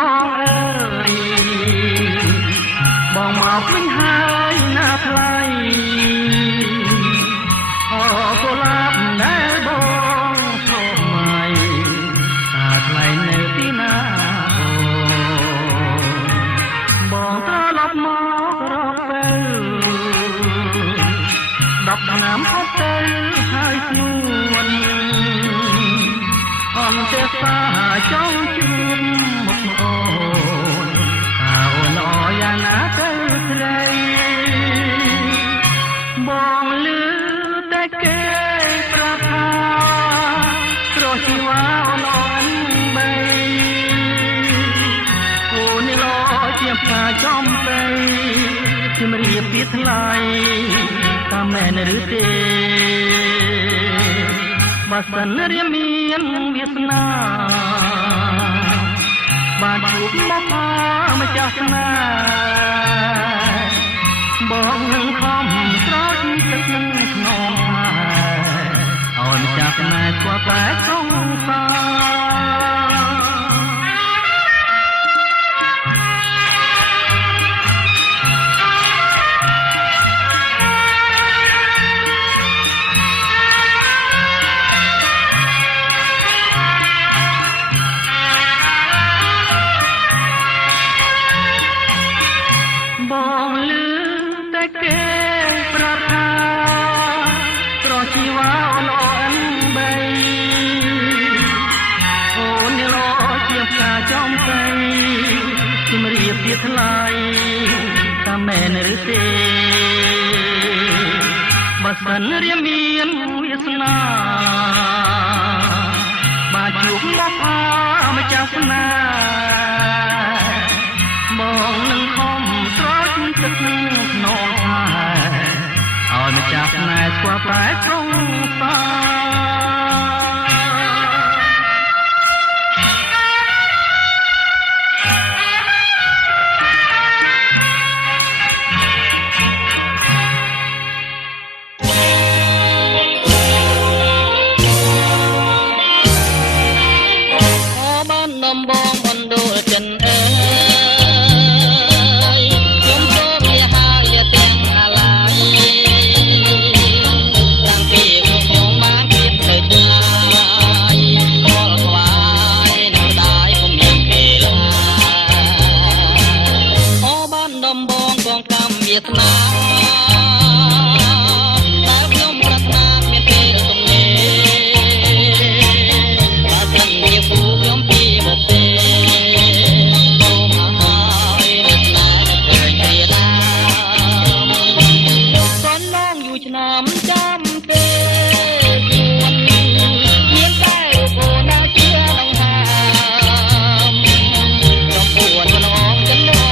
បងអើយបងមកវិញហើយណាថ្លៃអូកុលាបដែលបងថោថ្មីតាថ្លៃនៅទីណាបងត្រឡប់មករកទៅ10ឆ្នាំអត់ទៅហើយស្នួនអនទេសាចង់ជួបមកអូនតើអូនអយ៉ាងណាទៅស្រីបងលឺតែគេប្រាប់ថាស្រស់ជីវ៉ាអូនអូនបីអូននេះលោជាផ្កាចំទៅជំរាបពីថ្លៃតាមមែនឬទេបើសិនរៀមមានវាសនាបានជួបមកផាម្ចាស់ស្នេហ៍បងនឹងខំស្រោចទឹកនឹងខ្នងហើយឲ្យម្ចាស់ស្នេហ៍ស្គាល់តែសងបងលឺតែគេប្រាប់ថាស្រស់ជីវ៉ាអូនអូនបីអូននេះលោជាផ្កាចំទៅជំរាបពីថ្លៃតាមមែនឬទេបើសិនរៀមមានវាសនាបាទជួបមកផាម្ចាស់ស្នេហ៍បងនឹងខំស្រោចទឹកនឹងខ្នងហើយឲ្យម្ចាស់ស្នេហ៍ស្គាល់តែសងសាបាននំបងបណ្ដូលចិនអើវាសនាតែខ្ញុំប្រាថ្នាមានពេលទំនេរតែសិនជាគូខ្ញុំពីមកទេអូមកហើយនៅស្នេហ៍ឃើញគ្នាណាកូនน้องอยู่ឆ្នាំចាំទេមានតែរូបអូនណាជាដង្ហើមចំពួនម្ដងចំដង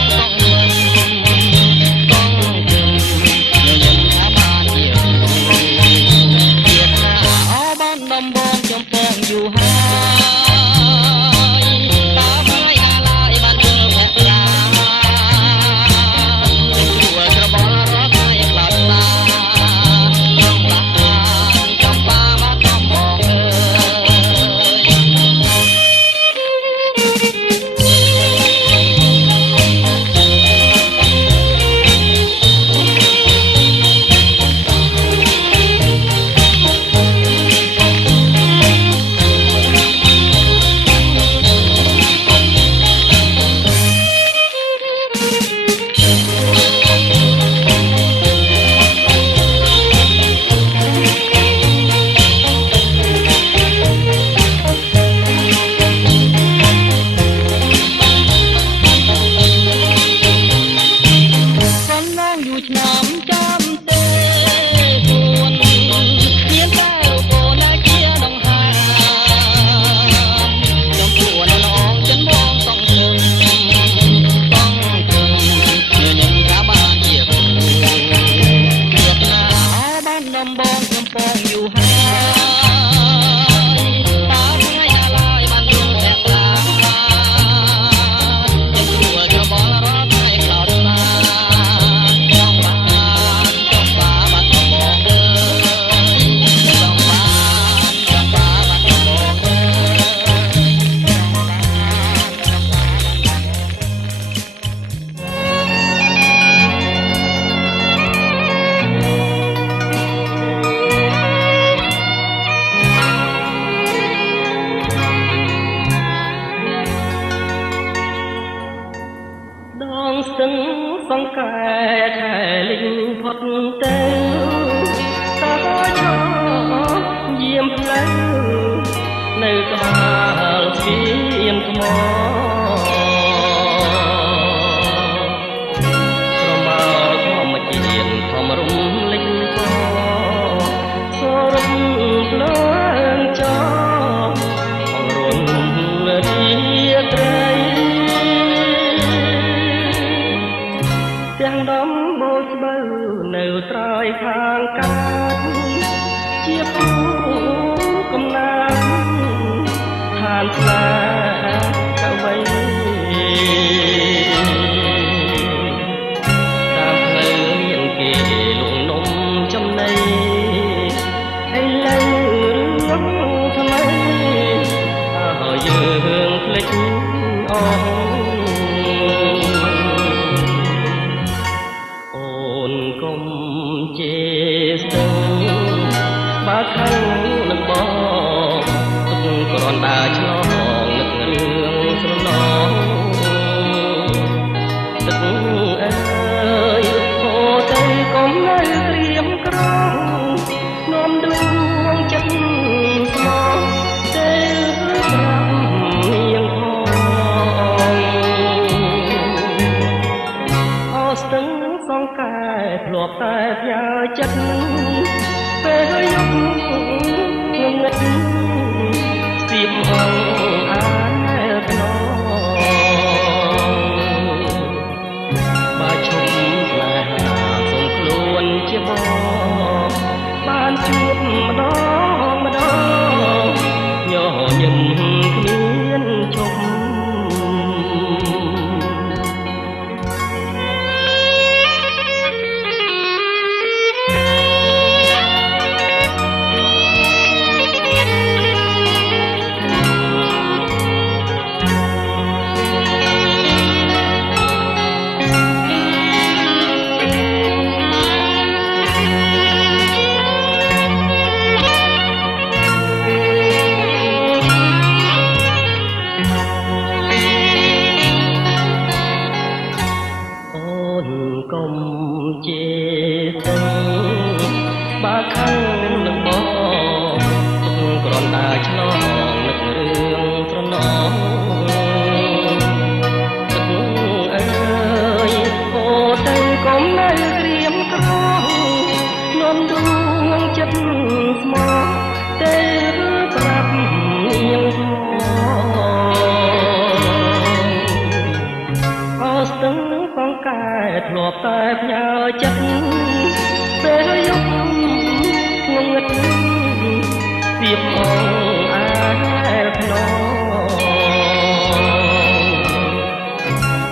សង្កែខែលិញផុតទៅតើឈរយាមផ្លូវនៅក្បាលស្ពានថ្មស្រមើធម្មជាតិធម្មរំលេចពណ៌សរំភ្លើងចោអងរំរាត្រីទាំងដំបូលស្បូវនៅត្រើយខាងកាត់ជាពូកំណាត់ឋានស្លាកវីតាមផ្លូវមានគេលួងនំចំណៃឥឡូវរឿងថ្មីហើយយើងភ្លេចអស់កុំជេរស្ទឹងបើខឹងនឹងបងទុកក្រនដើរឆ្លងនឹករឿងស្រណងទឹកអើយហូរទៅកុំនៅត្រៀមក្រងនាំដួងចិត្តស្មងទៅប្រាប់នាងផងអោស្ទឹងសង្កែធ្លាប់តែផ្ញើចិត្តពេលយប់ងងឹតស្ទាបហងអាយភ្នំបើឈប់ស្នេហាសូមខ្លួនជាបងបានជួបម្ដងម្ដងញញឹមគ្មានឈប់កុំជេរស្ទឹងបើខឹងនឹងបងទុកក្រនដើរឆ្លងនឹករឿងស្រណងទឹកអើយហូរទៅកុំនៅត្រៀមក្រងនាំដួងចិត្តស្មោះទៅប្រាប់នាងផងអោស្ទឹងសង្កែធ្លាប់តែផ្ញើចិត្តពេលយប់ងងឹតស្ទាបអងអាយភ្នំ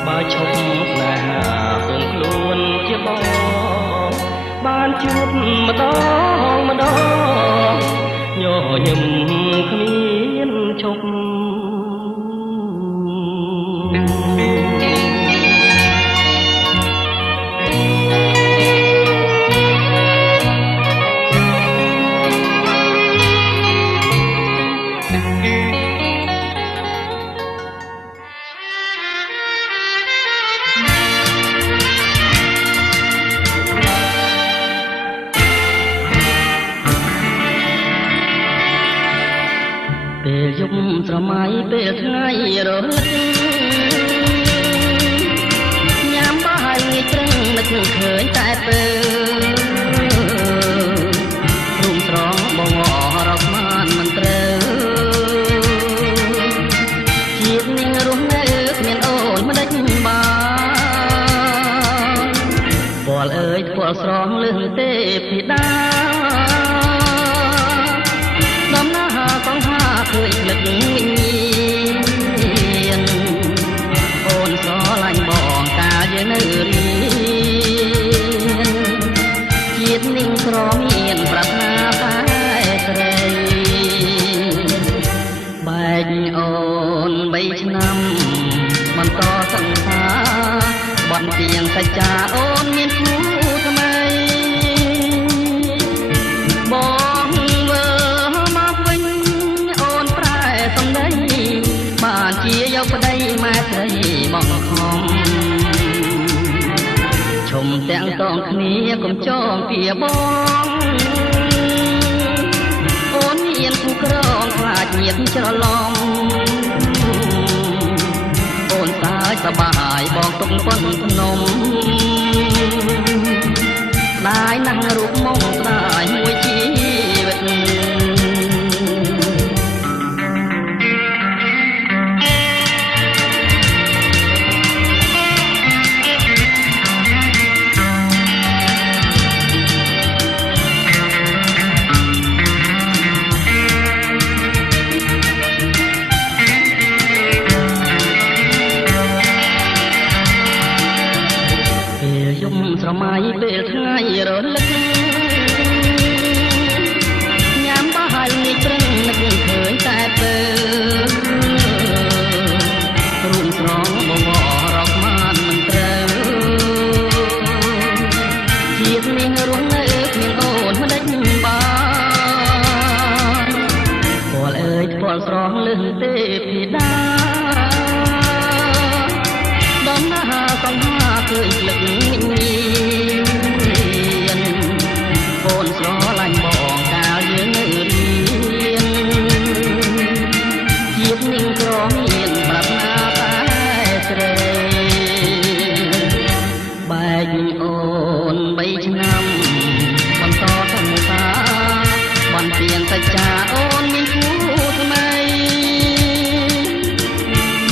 បើឈប់ស្នេហាសូមខ្លួនជាបងបានជួបម្ដងម្ដងញញឹមគ្មានឈប់ពេលយប់ស្រមៃពេលថ្ងៃរលឹកញ៉ាំបាយងាយត្រឹងនឹកឃើញតែពើរុំត្រង់បងរកបានមិនត្រូវជាតិនាងរស់នៅគ្មានអូនមិនដេចបានពលអើយពលស្រងលឹងទេពីដាដំណើរសង្ហាឃើញភ្លឹកវិញ្ញាណអូនស្រឡាញ់បងកាលយើងនៅរៀនជាតិនាងក្រមានប្រាថ្នាតែស្រីបែកអូន3ឆ្នាំបន្តសង្សារបន់ទៀងសច្ចាអូនមានគូថ្មីបងវើមកវិញអូនប្រែសំដីបានជាយកប្តីម៉ែស្រីមកខំ ទាំងសងគ្នាកុំចងពៀបងអូនមានគូក្រងខ្លាចញាតច្រឡំអូនសាយសបាយបងទុកប៉ុនភ្នំได้นั่งรูปมองตายมวยชีวิตស្រមៃពេលថ្ងៃរលឹកញ៉ាំបាយនេះព្រឹងនឹកឃើញតែពើរូបស្រងបវររកបានមិនត្រូវជាតិនេះរស់នៅគ្មានអូនមិនដេចបានពលអើយពលស្រងលឹងទេពីដាដំណើរសង្ហាឃើញភ្លឹកអូនស្រឡាញ់បងកាលយើងនៅរៀនជាតិនឹងក្រមានប្រាថ្នាតែស្រីបែកអូន3ឆ្នាំបន្តសង្សារបានពៀនសច្ចាអូនមានគូថ្មី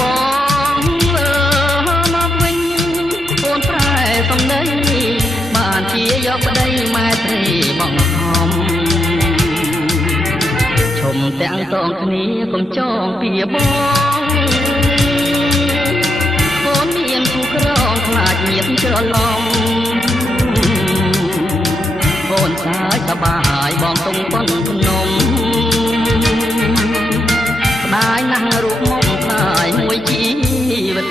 បងមកវិញអូនប្រែសំដីបានជាយកប្តីម៉ែត្រីបងហំឈុំទាំងសងគ្នាកុំចងពៀបងអូនមានគូក្រងខ្លាចញាតច្រឡំអូនសាយសបាយបងទុំប៉ុនភ្នំស្ដាយណាស់រូបមកស្ដាយមួយជីវិត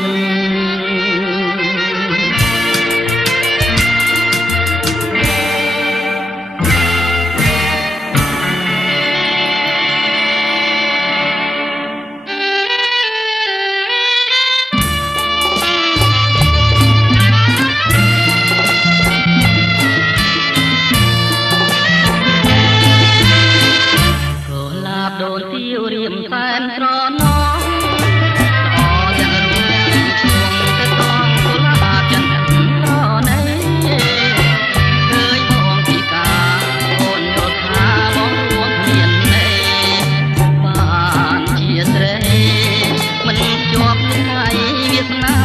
ដូនទាវរៀមសែនត្រណងល្អទាំងរូបទាំងឈួងទៅតងកុលាបចន្ទត្រណៃឃើញបងពីការអូនយល់ថាបងរួមមានន័យបានជាស្រីមិនជាប់នឹងថ្ងៃវាសនា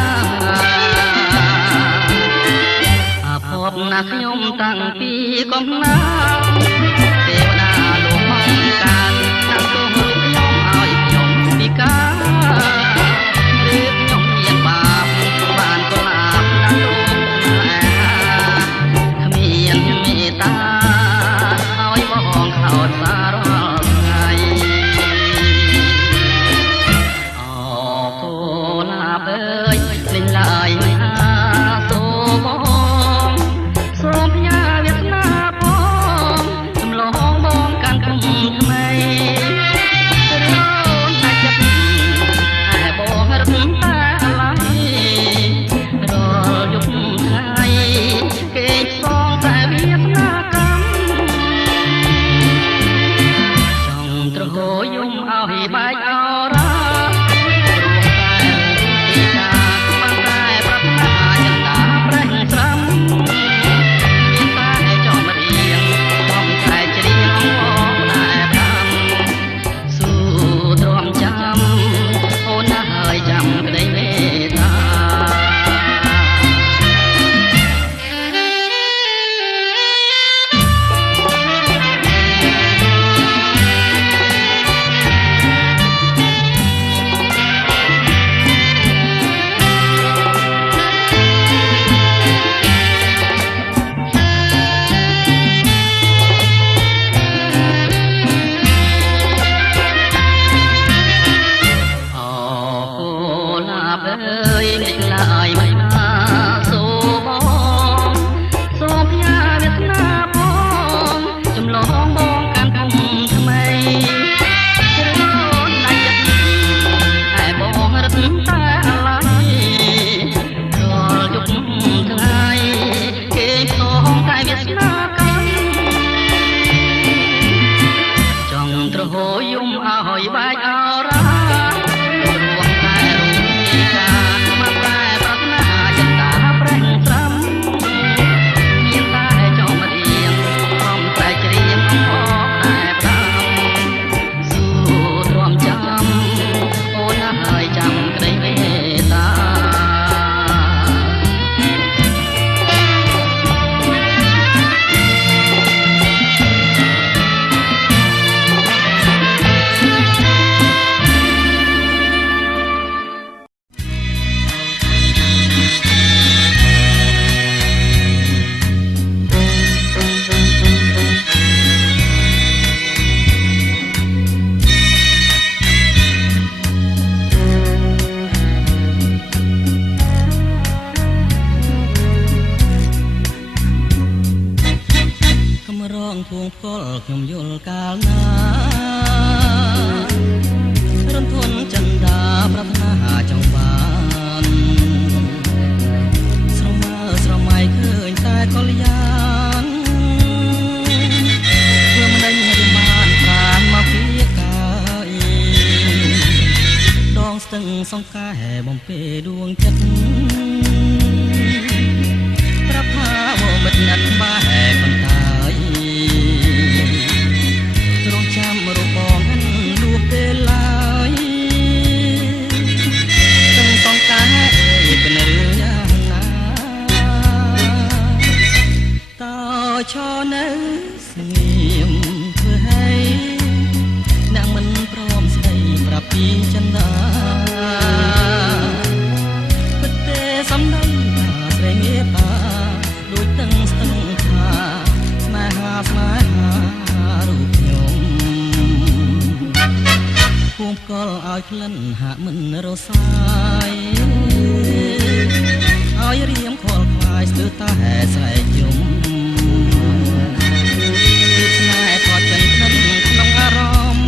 អាភពណាខ្ញុំតាំងពីកំណើតទេវតាលោកមកការរៀបខ្ញុំមានបាបបានកលាបណាស់លោកគ្មានមេត្តាឲ្យបងខោតសារាល់ថ្ងៃអូកូលាបអើយលេងឡើយមិនអាសូបងសូមផ្ញើវាសនាបងចម្លងបងកាន់គុំថ្មី ភួងផ្គល់ខ្ញុំយល់កាលណារន្ធន់ចិន្តាប្រាថ្នាចង់បានស្រមើស្រមៃឃើញតែកល្យានធ្វើមិនដេញរៀមបានប្រាណមកពីកាយដងស្ទឹងសង្កែបំពេដួងចិត្តប្រាប់ថាមិត្តណាត់បែកន្តាយរងចាំរូបបងហ្នឹងលួសពេលឡើយទាំងសងកាយเป็นเรื่องយ៉ាងណាតើឈរនៅស្ងៀមធ្វើឲ្យអ្នកមិនព្រមស្ដីប្រាប់ពីចិន្តាពិតទេសំដីថាស្រីមេត្តាដូចទាំងស្ទឹងថាស្នេហារូបខ្ញុំភួងផ្គល់ឲ្យក្លិនហាក់មិនរសាយឲ្យរៀមខលខ្លាយស្ទើរតែស្រែកយំគឺស្នេហ៍ថតចិនក្នុងអារម្មណ៍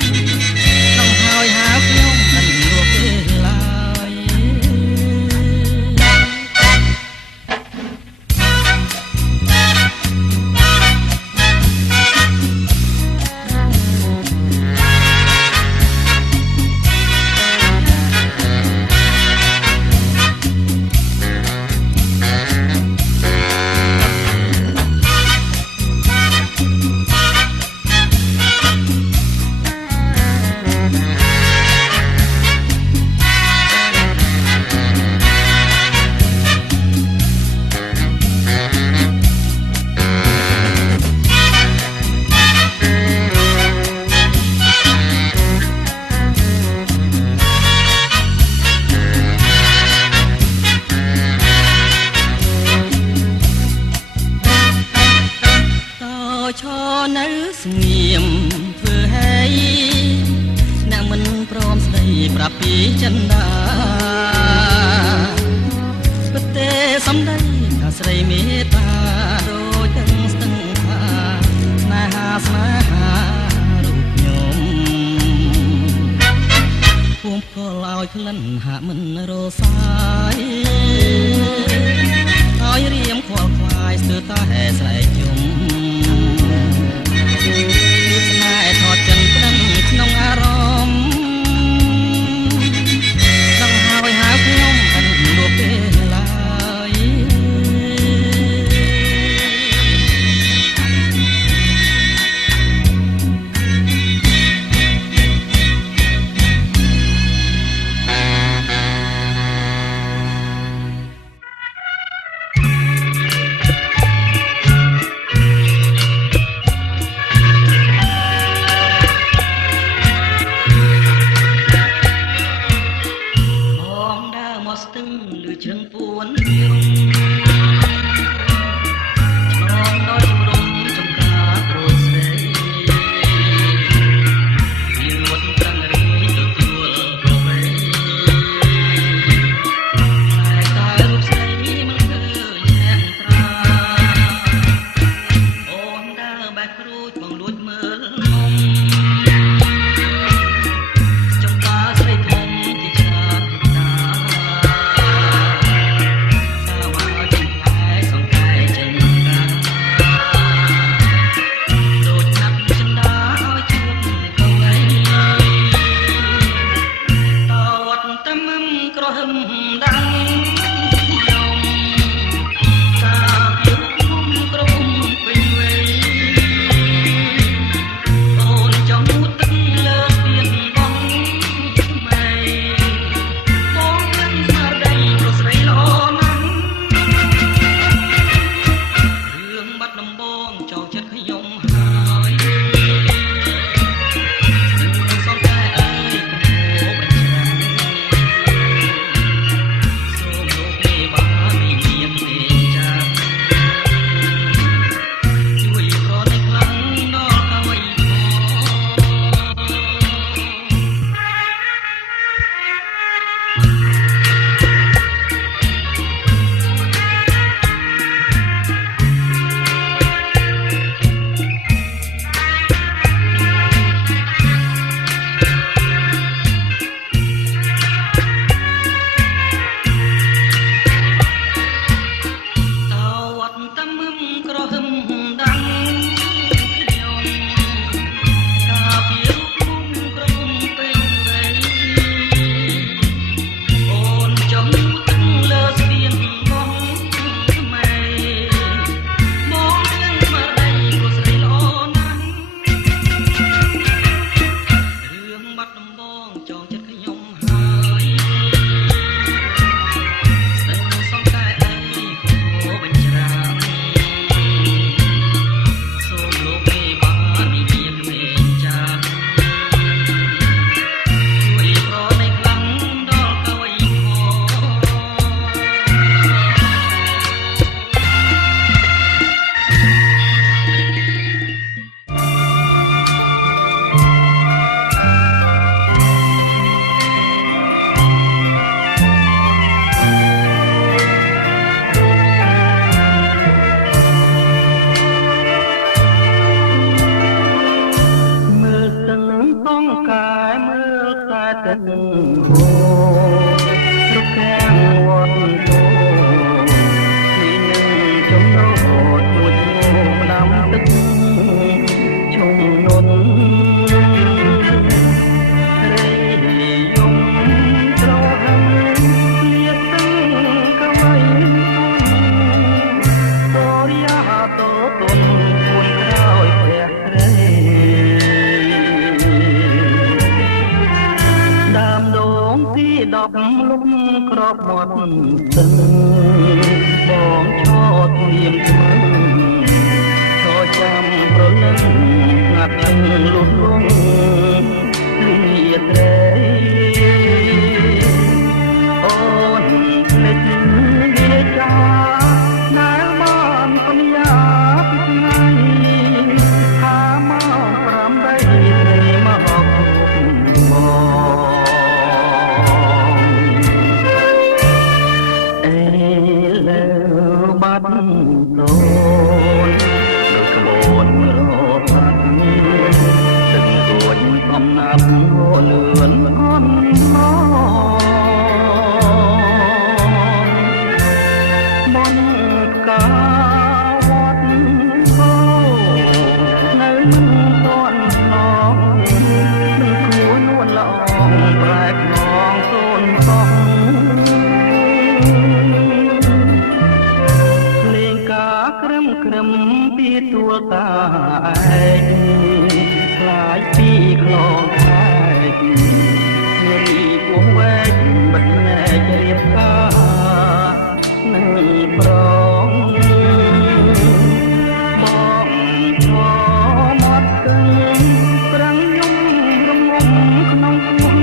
ក្នុងហើយហៅខ្ញុំមិនលួចពេលឡើយឈរនៅស្ងៀមធ្វើឲ្យអ្នកមិនព្រមស្ដីប្រាប់ពីចិន្តាពិតទេសំដីថាស្រីមេត្តាដូចទាំងស្ទឹងថាស្នេហារូបខ្ញុំភួងផ្គល់ឲ្យក្លិនហាក់មិនរសាយឲ្យរៀមខលខ្លាយស្ទើរតែស្រែកយំគឺស្នេហ៍ថតចិនប្រឹងក្នុងអារម្មណ៍ដឹងហើយហៅខ្ញុំមិនលួចពេលឡើយ បមាត់ស្ទឹងបងឈរត្រៀមស្មឹងឈរចាំប្រលឹងស្ងាត់ឈឹងលុះលងលីត្រេអូនភ្លេចវាចាណាបានសន្យាពីថ្ងៃថាមក8ត្រីមកគ្រប់បងអេលើបាត់ដូនដូចក្បួនរត់ទឹករួចកំណាប់លឿនអន់ឡមនកាវត្តហូនៅមិនទាន់ឡងមិនគួរនួនល្អប្រែកងសូនសោះលេងកាក្រឹមក្រឹមពីទួលតាឯងខ្លាចពីខ្លងខែកនារីគួងវែកបិទណែករៀបការនឹងប្រងបងឈរមាត់ទឹងប្រាំងយំរងំក្នុងពោះ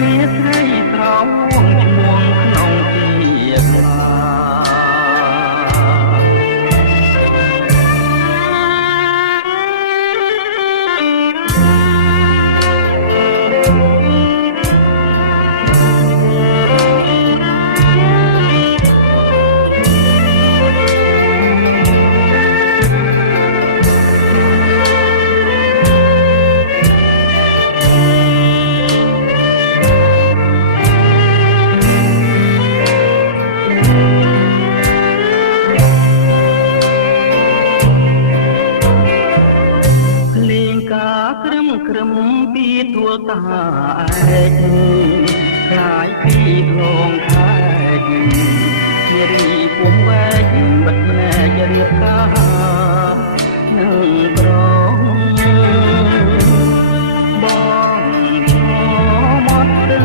លាស្រីត្រង់ឈ្មោះក្នុងជាខ្លាក្រឹមក្រឹមពីទួលតាឯកខ្លាយពីខ្លងខែកនារីពុំវែកបិទណែករៀបការនឹងប្រងបងឈរមាត់ទឹក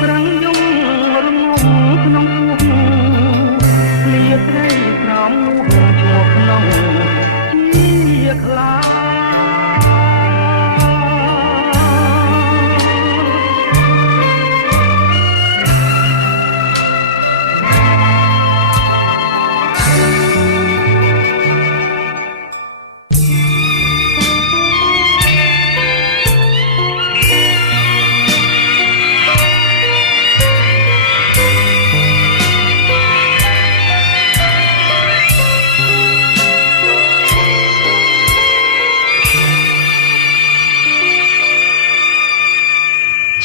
ប្រាំងយំរងំក្នុងពោះលាត្រីក្រំឈ្មោះក្នុងជាខ្លា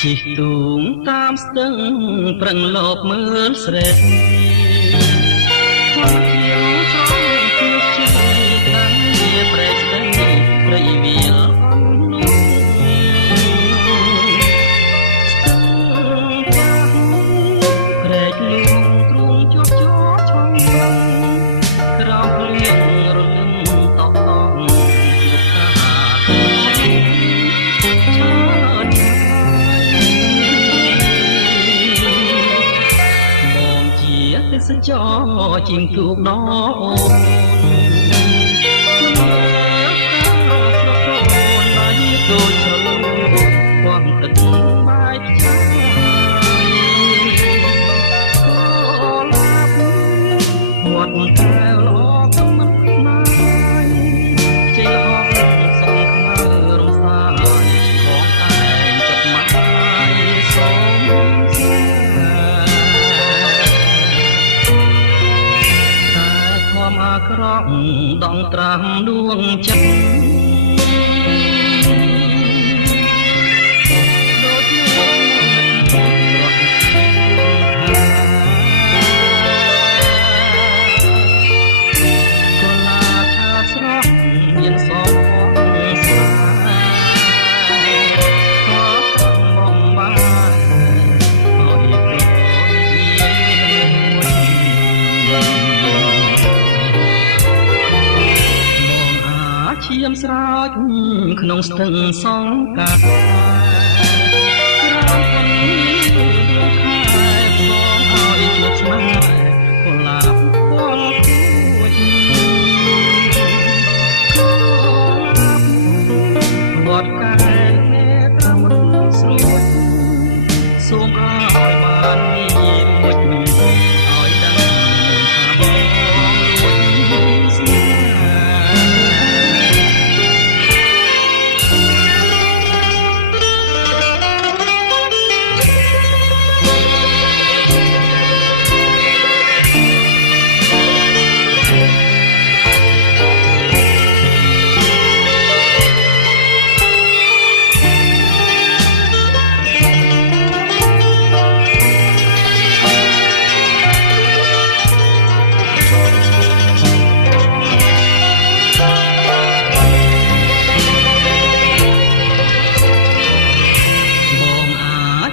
ជិះទូងតាមស្ទឹងប្រឹងលបមើលស្រីខ្ញុំស្រងជួបជិះខាងវាប្រែកស្ទឹងព្រៃវាលអន់នោះស្ទឹងចាស់ប្រែកលួងទ្រូងជាប់ជាប់ឆំក្រោមភ្លៀងរលឹងតក់តងជួបតាទេសចរជាងទូកដអូនមើលតាមស្រុកអូនដៃដូចជ្រលពំទឹកបាយឆាអូឡាប់មាត់តែល្អកំមិនណាយជ័យហងសងខ្មៅរំសាយបងតែចិត្តម៉ាយសូមអាក្រក់ដងត្រាំដួងចិត្តដូចមួយរត់កូឡាឆាស្រស់មានសងផងស្រាខោសំបំបាហើយប្រឈាមស្រោចក្នុងស្ទឹងសងកាត់ក្រោមពន្លឺខែ កុលាបពលគួចបត់កែអ្នកត្រមស្រួចសូមឲ្យបានមានមួយឲ្យដឹងថាបងលួចស្នេហ៍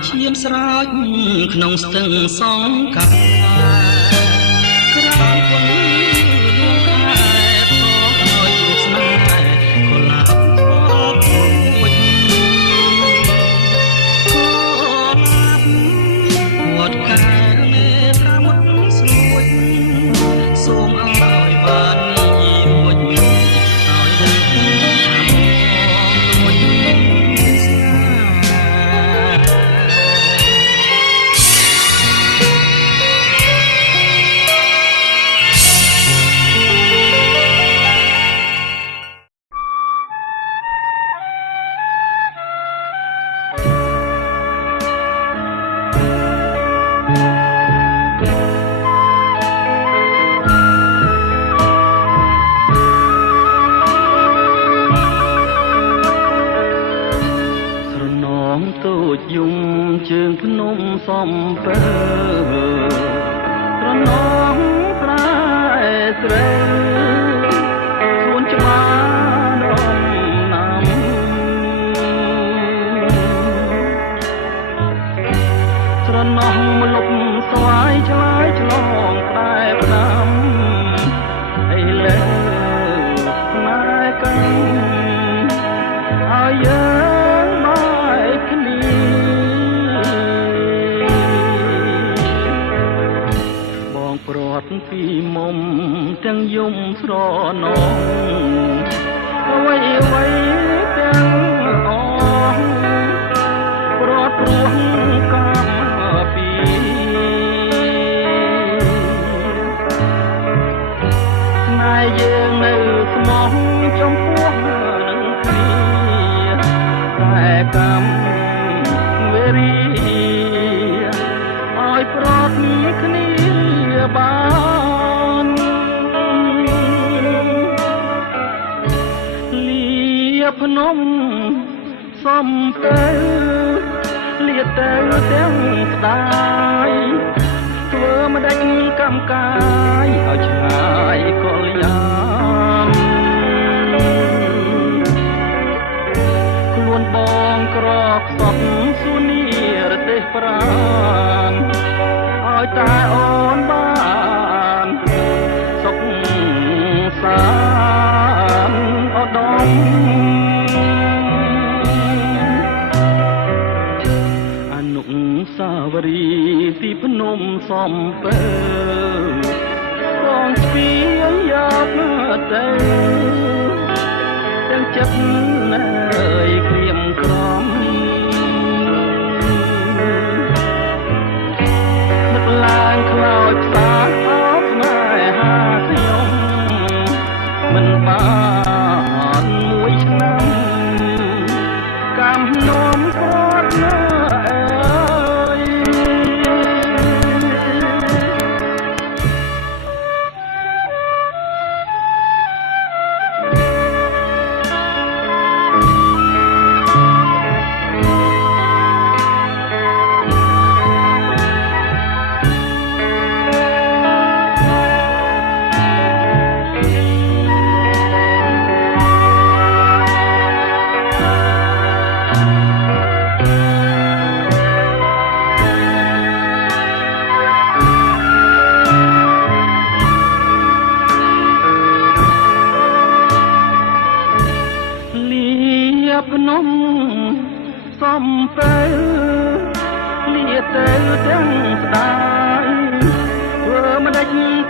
ឈាមស្រោចក្នុងស្ទឹងសងកាក្រៅគុំដួងខែផ្សោតជួបស្នេហ៍កុលាបពលគួចកុលាបវត្តកែមេត្រាមុតស្រួចសូមឲ្យបាននិយាយរួចឲ្យដឹងថាបងលួចស្នេហ៍ ទូចយំជើងភ្នំសំពើត្រនងត្រែស្រីខ្លួនច្បារំណាំត្រនងមលុបស្វាយឆ្លើយឆ្លងតែផ្ដាំអីលើស្នេហ៍កាន់ឲ្យយើងព្រាត់ពីមុំទាំងយំស្រណងអ្វីអ្វីទាំងអស់ព្រាត់ព្រោះកាពីស្នេហ៍យើងនៅស្មោះចំពោះនឹងគ្នាតែកម្មវេរីឲ្យព្រាត់គ្នាបានលាភ្នំសំទៅលាទៅទាំងស្ដាយធ្វើមិនដេញកម្មកាយឲ្យឆ្ងាយកលយានខ្លួនបងក្រខ្សត់សួនីរទេសប្រានឲ្យតែអូនបានសុខសាន្តឧត្តមអនុស្សាវរីយ៍ពីភ្នំសំពើបងស្ពាយយកទៅទាំងចិត្តនៅក្រៀមក្រំឡើងខ្លោចផ្សាអបស្នេហាខ្ញុំមិនបានមួយឆ្នាំកម្មនោមព្រាត់ណាអើយ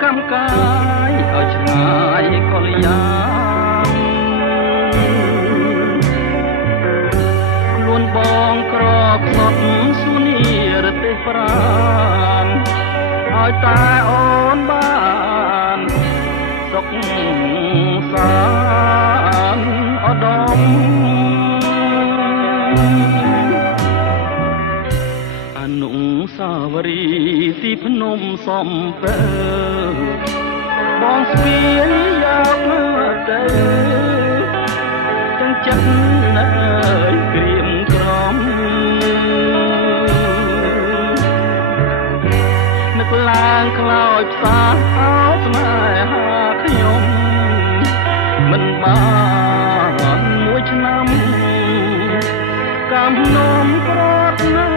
កម្មកាយឲ្យឆ្ងាយកលយ៉ាងខ្លួនបងក្រខ្សត់សួនីរទេសប្រានឲ្យតែអូនបានសុខសាន្តឧត្តមអនុសាវរីយ៍ទីភ្នំសំពើបងស្ពាយយកមកទៅទាំងចិត្តណាស់ក្រៀមក្រំនឹកឡើងខ្លោចផ្សាអោស្នេហាខ្ញុំមិនបានមួយឆ្នាំកំណំប្រត់ណា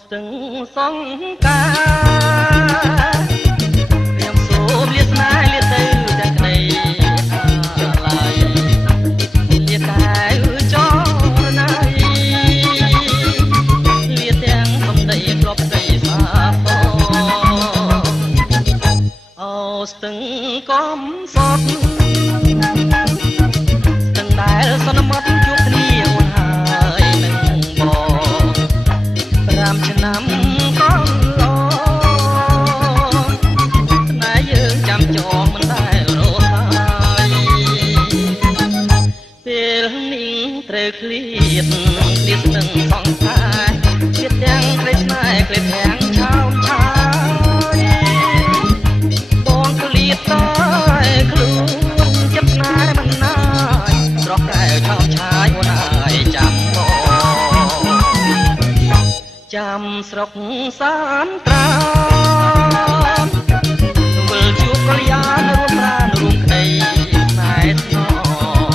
ស្ទឹងសង្ការព្រាមសូមលាស្នេហ៍លាទៅទាំងក្តីអាឡ័យលាតែចរណៃលាទាំងសំដីគ្រាប់ដីសាពអូស្ទឹងកំសត់ស្ទឹងដែលសន្មត់ជួបគ្នាអូនហើយនឹងបង5ឆ្នាំកន្លងតែយើងចាំចងមិនដែលរស់ហើយពេលនេះត្រូវឃ្លាតស្ទឹងសង្សារជាតិទាំងក្លេស្នេហ៍ក្លេប្រាំងឆោមឆាយបងឃ្លាតតែខ្លួនចិត្តស្នេហ៍មិនណាយស្រស់កែវឆោមឆាយអូនអើយចាំចាំស្រុកសានត្រាវិលជួបកល្យារួមប្រានរួមក្តីស្នេហ៍ស្នង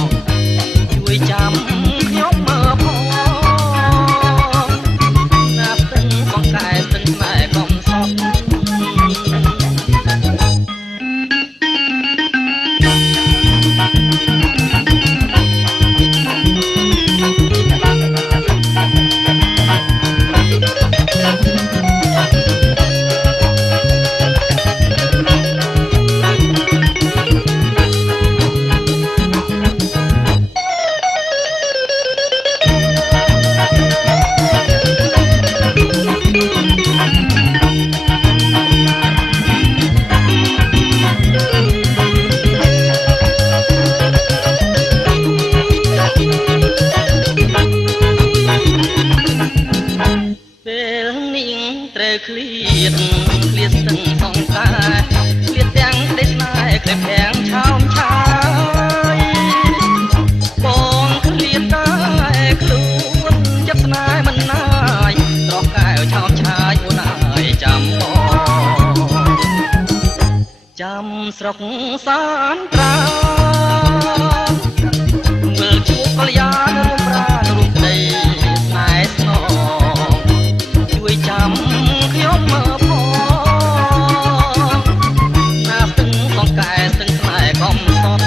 ជួយចាំខ្ញុំមើលផងណាស្ទឹងបងកែស្ទឹងស្នេហ៍កំសត់ឃ្លាតស្ទឹងសង្សារឃ្លាតទាំងក្តីស្នេហ៍ក្លេប្រាំងឆោមឆាយបងឃ្លាតតែខ្លួនចិត្តស្នេហ៍មិនណាយស្រស់កែវឆោមឆាយអូនអើយចាំបងចាំស្រុកសានត្រាវិលជួបកល្យារួមប្រានរួមក្តីស្នេហ៍ស្នងជួយចាំខ្ញុំមើលផងណាស្ទឹងសង្កែស្ទឹងស្នេហ៍កំសត់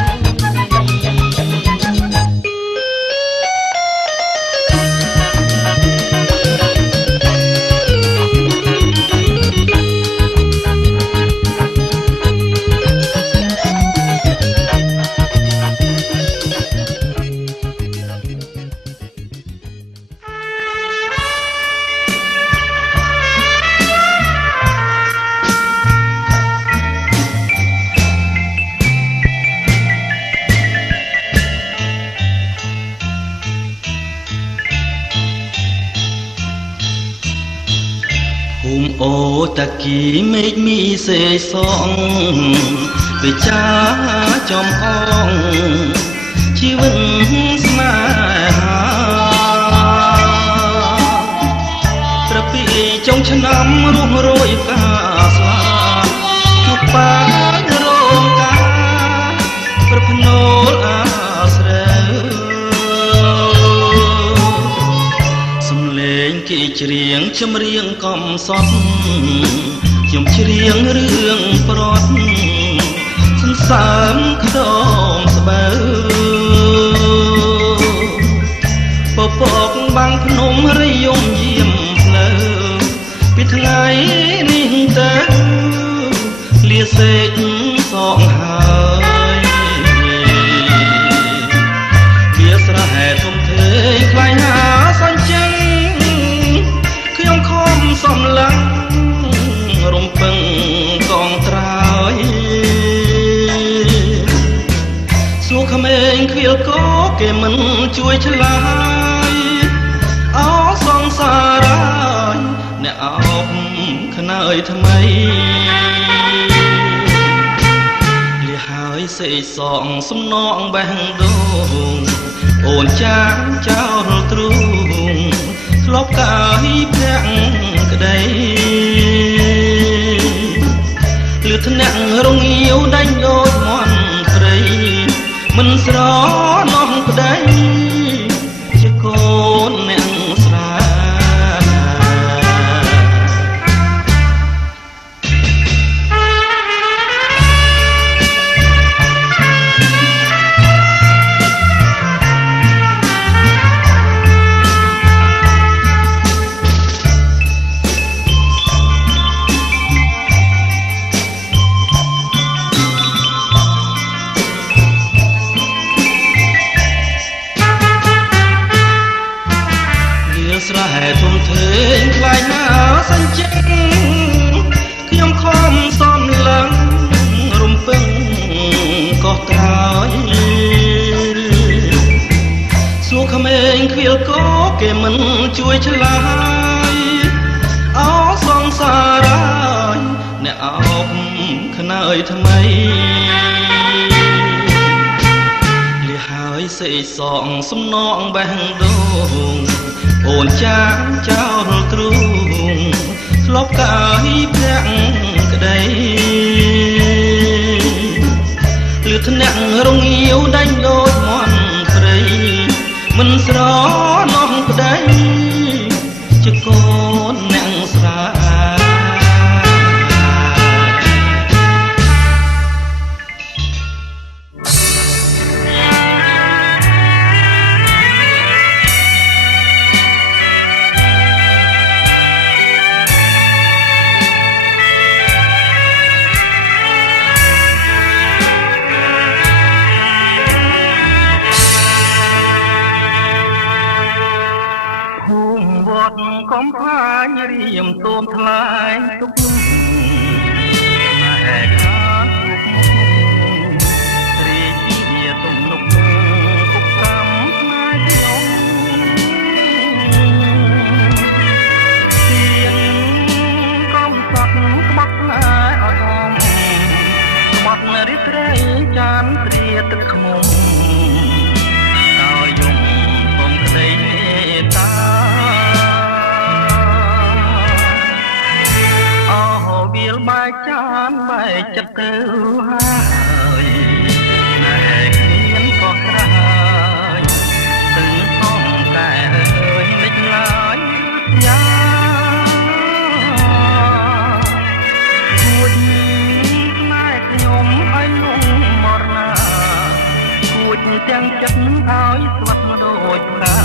អូតាគីមេឃមីសេសងវិចាចំអងជីវិតស្នេហាត្រពីចុងឆ្នាំរស់រយកា ខ្ញុំរៀងកំសត់ខ្ញុំច្រៀងរឿងប្រត់សន្សើមខ្ទមស្បូវពពកបាំងភ្នំរយំយាមផ្លូវពីថ្ងៃនេះទៅលាសេកសងហើយវាស្រែធំធេងខ្លាញ់ហាសាញ់ចឹងខ្ញុំខំសំឡឹងរំពឹងកងត្រើយសួរក្មេងខ្វៀលកោគេមិនជួយឆ្លើយអោសងសារ៉ាយអ្នកអោបខ្នើយថ្មីលះហើយសេកសងសំណងបេះដូងអូនចាងចោលទ្រូងធ្លាប់កាយប្រាក់ក្តីលឺថ្នាក់រងាវដាច់ដូចមន់ព្រៃមិនស្រណោះប្តីជាកូនអ្នកស្រាស្រែធំធេងខ្លាញ់ណាសាញ់ចឹងខ្ញុំខំសំឡឹងរំពឹងកោះត្រើយសួរក្មេងខ្វៀលកោគេមិនជួយឆ្លើយអោសងសារ៉ាយអ្នកអោបខ្នើយថ្មីលះហើយសេកសងសំណងបេះដូងអូនចាងចោលទ្រូងធ្លាប់កាយប្រាក់ក្តីលឺថ្នាក់រងាវដាច់ដូចមន់ព្រៃមិនស្រណោះប្តីជាកូនអ្នកស្រាកំផាញរៀមទួមថ្លៃទុកមកហែខានពុករីជាទំនុកគុកកំស្នេហ៍ខ្ញុំទៀនកំសត់ក្បត់ស្នេហ៍អត់អមក្បត់រិទ្ធរីចានព្រាទឹកខ្មុំដោយយំបំក្តីមេតា bài chán bài chất tư hai này khiến córai từng phong cả ơi lịch lái nhá cuộc mai nhom anh không mọt na cuộc chẳng chất áo sọt đôi ta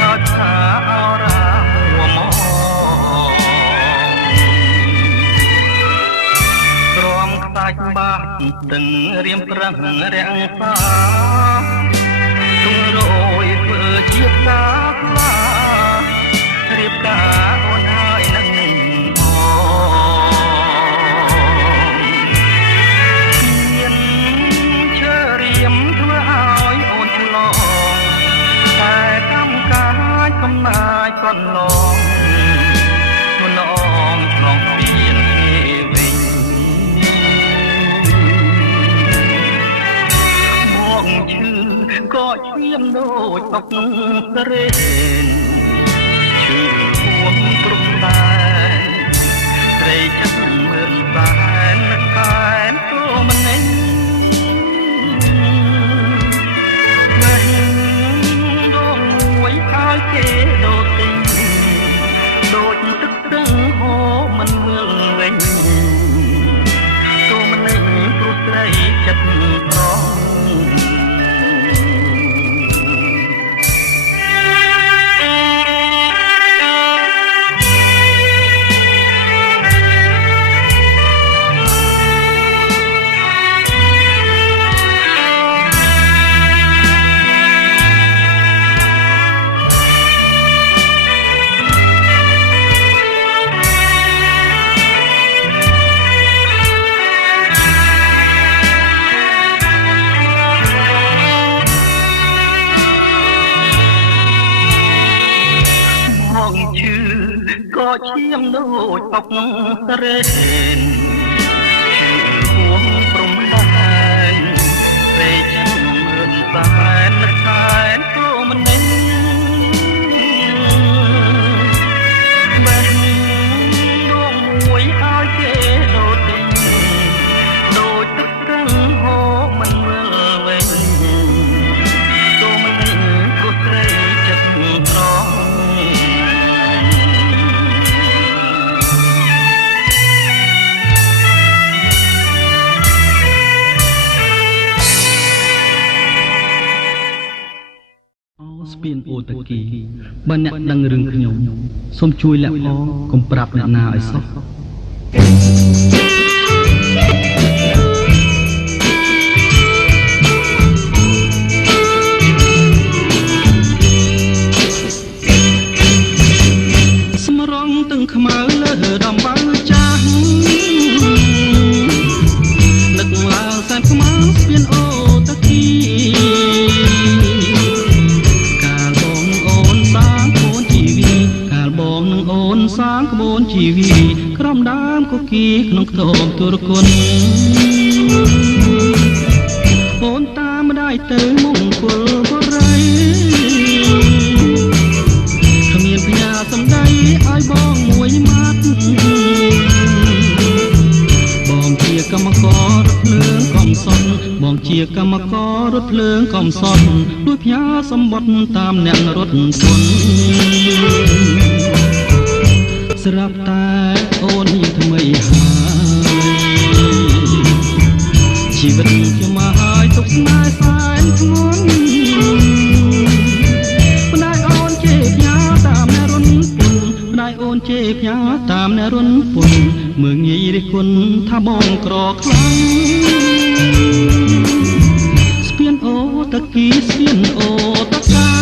ngọt xa áo ra mùa mò bạch bạc từng riêng răng rạng xa tung rồi vừa chiếc xa lá riêng cả ôn hai nâng hò thiên chơ riêng thưa áo ôn lo tại cam cái không ai còn lo lòng biển có chiêm đôi tóc rên chữ buông trung tay rây chất mượn tay cái tô mình anh ngày đôi muối ai kê đồ tình ចអុកស្រេនហួងព្រំដែនព្រៃចាំមើលសែននឹកសែនព្រមនិញបែបដួងមួយឲ្យគេលោតដេញដូចទឹករឹងហូរមិនវិលវិញសូមមិនគត់ត្រីចិត្តត្រង់ស្ពានអូតាគីបើអ្នកដឹងរឿងខ្ញុំសូមជួយលាក់ផងកុំប្រាប់អ្នកណាឲ្យសោះស្មរងទឹងខ្មៅលើដំបៅចាស់នឹកឡើងសែនខ្មៅស្ពានអូតាគីសាងក្បួនជីវីក្រំដើមគគីក្នុងខ្ទមទុរគុណអូនតាមម្ដាយទៅមង្គលបរិយគ្មានផ្ញើសំដីឲ្យបងមួយម៉ាត់បងជាកម្មកររថភ្លើងកំសត់បងជាកម្មកររថភ្លើងកំសត់ដូចផ្ញើសម្បត្តិតាមអ្នករត់ទុនស្រាប់តែអូននេះថ្មីហើយជីវិតខ្ញុំមកហើយទុកស្នេហ៍សែនធ្ងន់ម្ដាយអូនជេរផ្ញើតាមអ្នករុនពុនម្ដាយអូនជេរផ្ញើតាមអ្នករុនពុនមើងងាយរិះគន់ថាបងក្រខ្លាំងស្ពានអូតាគីស្ពានអូតាកា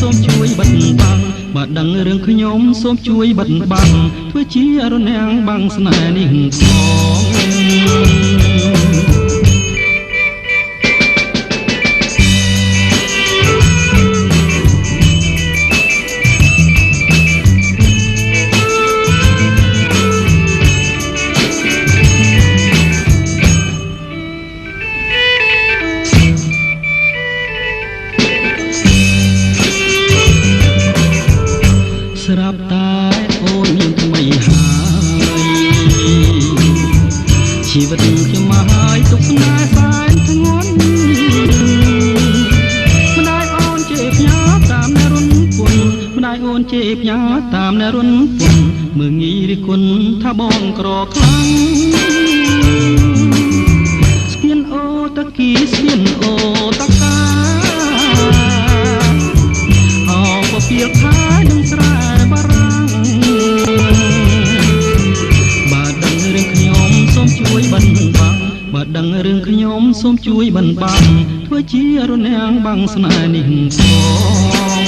សូមជួយបិទបាំងបើដឹងរឿងខ្ញុំសូមជួយបិទបាំងធ្វើជារនាំងបាំងស្នេហ៍នេះស្រាប់តែអូនមានថ្មីហើយជីវិតខ្ញុំមកហើយទុកស្នេហ៍សែនធ្ងន់ម្ដាយអូនជេរផ្ញើតាមអ្នករុនពុនម្ដាយអូនជេរផ្ញើតាមអ្នករុនពុនមើងងាយរិះគន់ថាបងក្រខ្លាំងស្ពានអូតាគីស្ពានអូតាកាអោពពៀលខាយនឹងស្រែបារាំងបើដឹងរឿងខ្ញុំសូមជួយបិទបាំងបើដឹងរឿងខ្ញុំសូមជួយបិទបាំងធ្វើជារនាំងបាំងស្នេហ៍នេះផង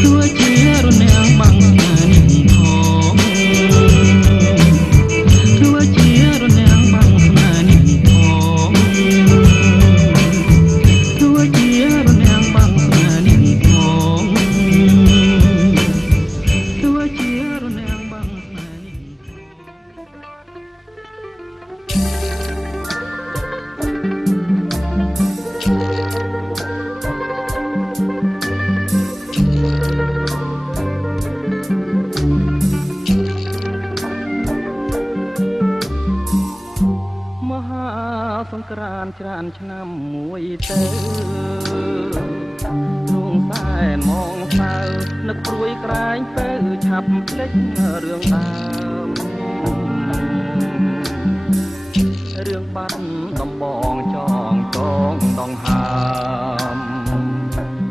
ធ្វើជារនាំងបាំងស្នេហ៍នេះផងធ្វើជារនាំងបាំងស្នេហ៍នេះផងធ្វើជារនាំងបាំងស្នេហ៍នេះផងធ្វើជារនាំងបាំងស្នេហ៍នេះមហាសង្ក្រាន្តច្រើនឆ្នាំមួយទៅនួងសែនមកសៅនឹកព្រួយក្រែងទៅឆាប់ភ្លេចរឿងដើមរឿងបាត់ដំបងចងចងដងហើម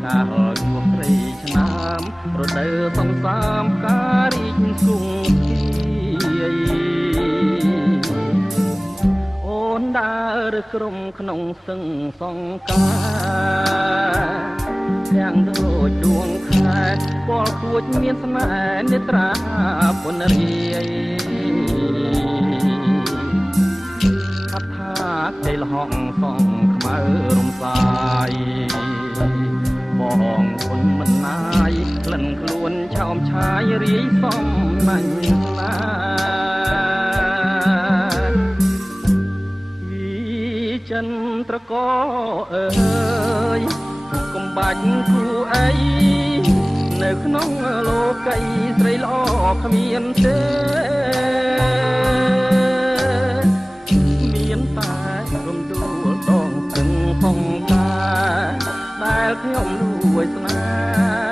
កាលជួបត្រីឆ្នាំរដូវសង្សាមការរីកគង់អូនដើរក្រុមក្នុងសឹងសង្ការទាំងដូចដួងខែពលគួចមានស្នេហ៍នេត្រាពុនរាយថា ใจละห้องส่องขมารมสายมองคนมันนายลั่นคลวนชาวชายรีซ่อมนั่นนาวิจันตรกเอ่ยกុំបាច់គូអីនៅក្នុងលោកីស្រីល្អគ្មានទេមានតែរំដួលដងស្ទឹងផងតាដែលខ្ញុំលួចស្នេ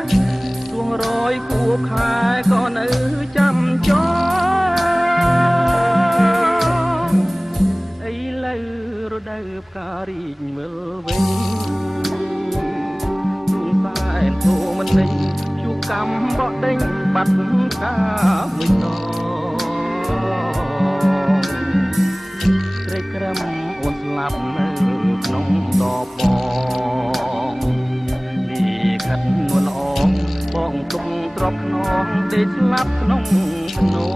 ហ៍សួងរយគួបខែក៏នៅចាំចោឥឡូវរដូវផ្ការីកវិលវិញទូមិនដេញជួកម្មបដេញបាត់កាមួយដងត្រេកក្រំអូនស្លាប់នៅក្នុងដបបងពីខាត់នួនអងបងទុកទ្របខ្នងដេកស្លាប់ក្នុងភ្នោ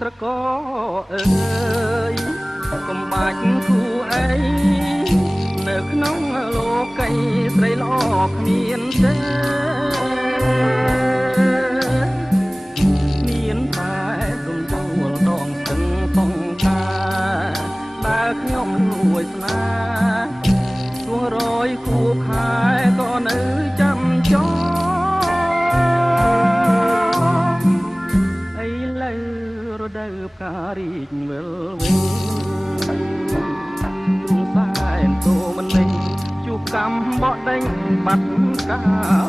ត្រកអើយកុំបាច់គូអីនៅក្នុងលោកីស្រីល្អគ្មានទេមានតែរំដួលដងស្ទឹងផងតាដែលខ្ញុំលួចស្នេហ៍សួងរយគូខែក៏នៅចាំចោរដូវផ្ការីកវិលវិញទ្រង់សែនតូមិនលេងជួបកម្មបដេញបាត់កា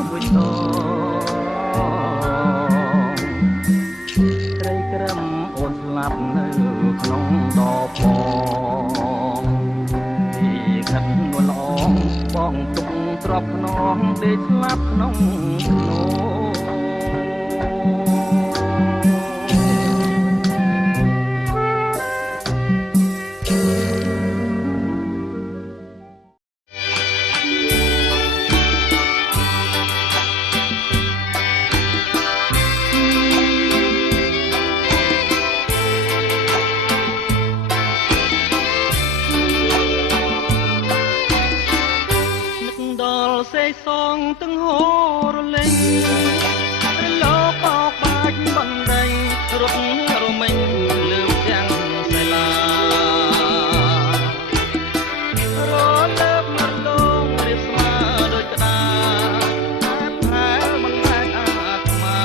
មួយតត្រីក្រំអូនស្លាប់នៅក្នុងដបបងពីខាត់នួនល្អងបងទុកទ្របខ្នងដេកស្លាប់ក្នុងភ្នោសេសងទាំងហូរលេងរលោកបោកបាច់បណ្ដេញរត់រមិញលើទាំងសៃឡារលើបមកលងរៀបស្មាដូចក្តាតែផែលមិនផែលអាត្មា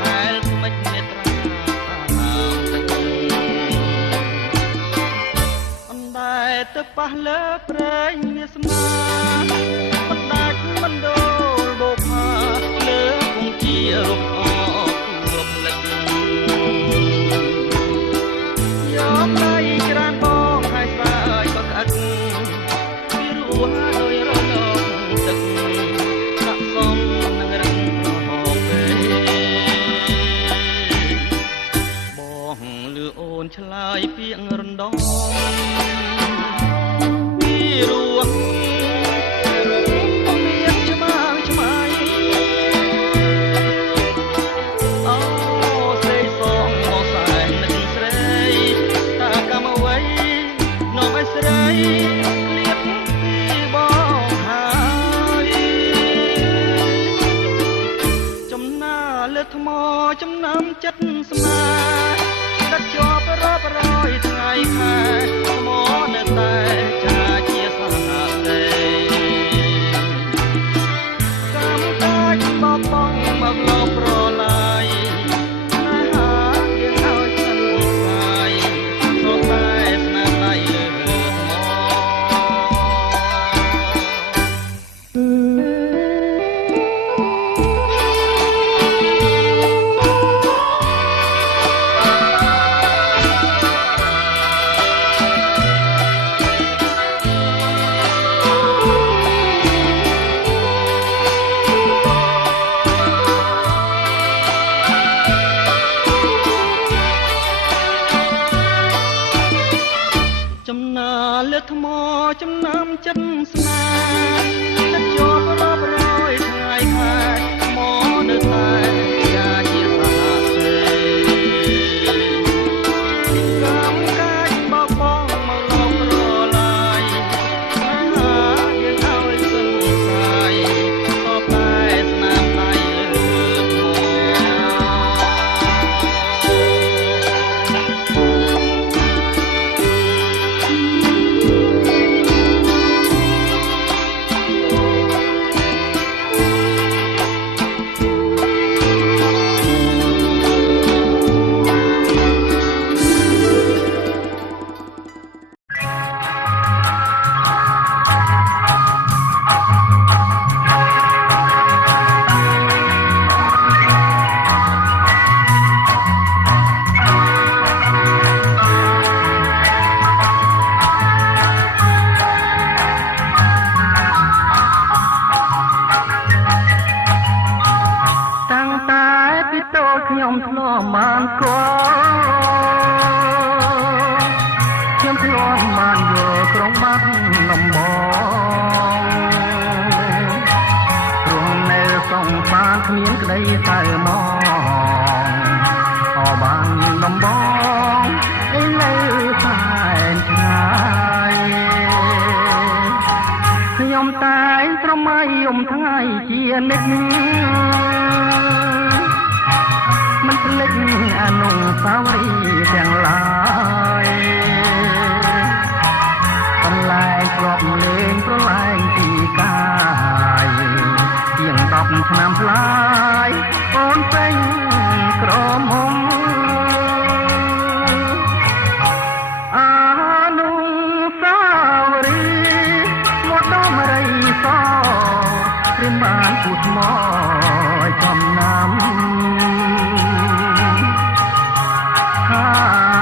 ផែលស្មិចនេត្រាតាមទឹកអណ្ដែតទៅប៉ះលើព្រែងវាស្មាមិនដូលបោកផាលើគង់ជារូបអគួបលិចយកដៃច្រានបងហើយស្រើយបក្អិតពីរោះដោយរលកទឹកដាក់សំនឹងរឹងហោពេបងលឺអូនឆ្លើយពាក្យរំដងពីរោះស្រីក្លៀតពីបងហើយចំណាលើថ្មចំណាំចិត្តស្នេហ៍ដាក់ជាប់រាប់រយថ្ងៃខែថ្មនៅតែចាជាសាទេ ចំណាំចិត្តស្នេហ៍ចិត្តជាប់រាប់រយថ្ងៃខែមកនៅតែយ៉ាជាសាសេកម្មកាយបបងមកលងរឡាយយើងឲ្យសឹងសាយក៏តែស្នាមដៃខ្ញុំធ្លាប់បានកខ្ញុំធ្លាប់បានយកក្រុងបាត់ដំបងព្រោះនៅសងបានគ្មានក្តីសៅមកអបានដំបងឯនៅសែនឆ្ងាយខ្ញុំតែងប្រមៃយំថ្ងៃជានិច្ចមិនភ្លេចអនុស្សាវរីយ៍ទាំងឡាយបន្លែងគ្រាប់លេងប្រឡែងពីកាយជាង10ឆ្នាំផ្លាយអូនពេញក្រមុំអនុស្សាវរីយ៍មកដល់រីសព្រាមបានពុះមកចំណាំ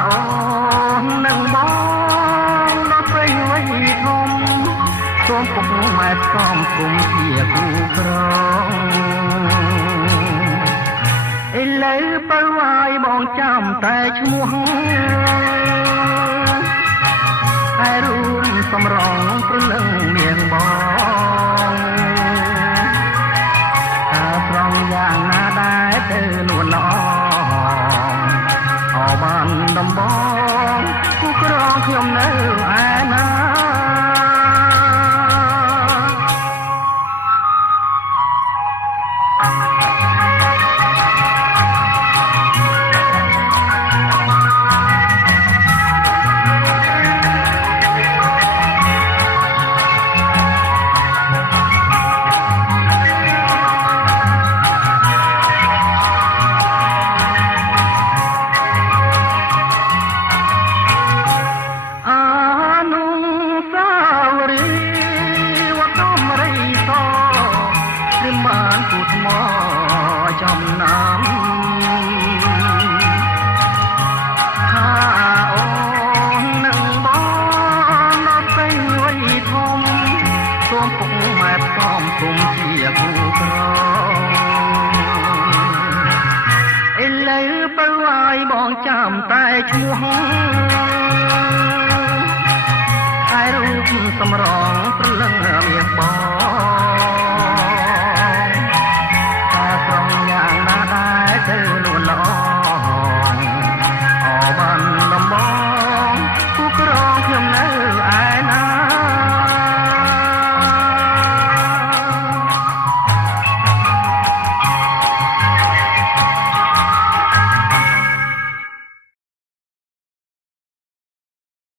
អូននឹងបងដល់ព្រៃវៃធំសូមពុកម៉ែសំគុំជាគូក្រងឥឡូវបើវាយបងចាំតែឈ្មោះហើយរួមសម្រងព្រលឹងមានបងតើត្រង់យ៉ាងណាដែរទៅនួនល្អបានដំបងគូក្រងខ្ញុំនៅឯណាបានពុតមកចំណាំថាអូននឹងបងដល់ពេលវ័យធំសូមពុកម៉ែសំគុំជាគូក្រឥឡូវបើវាយបងចាំតែឈ្មោះហើយរូបសម្រងព្រលឹងមានបង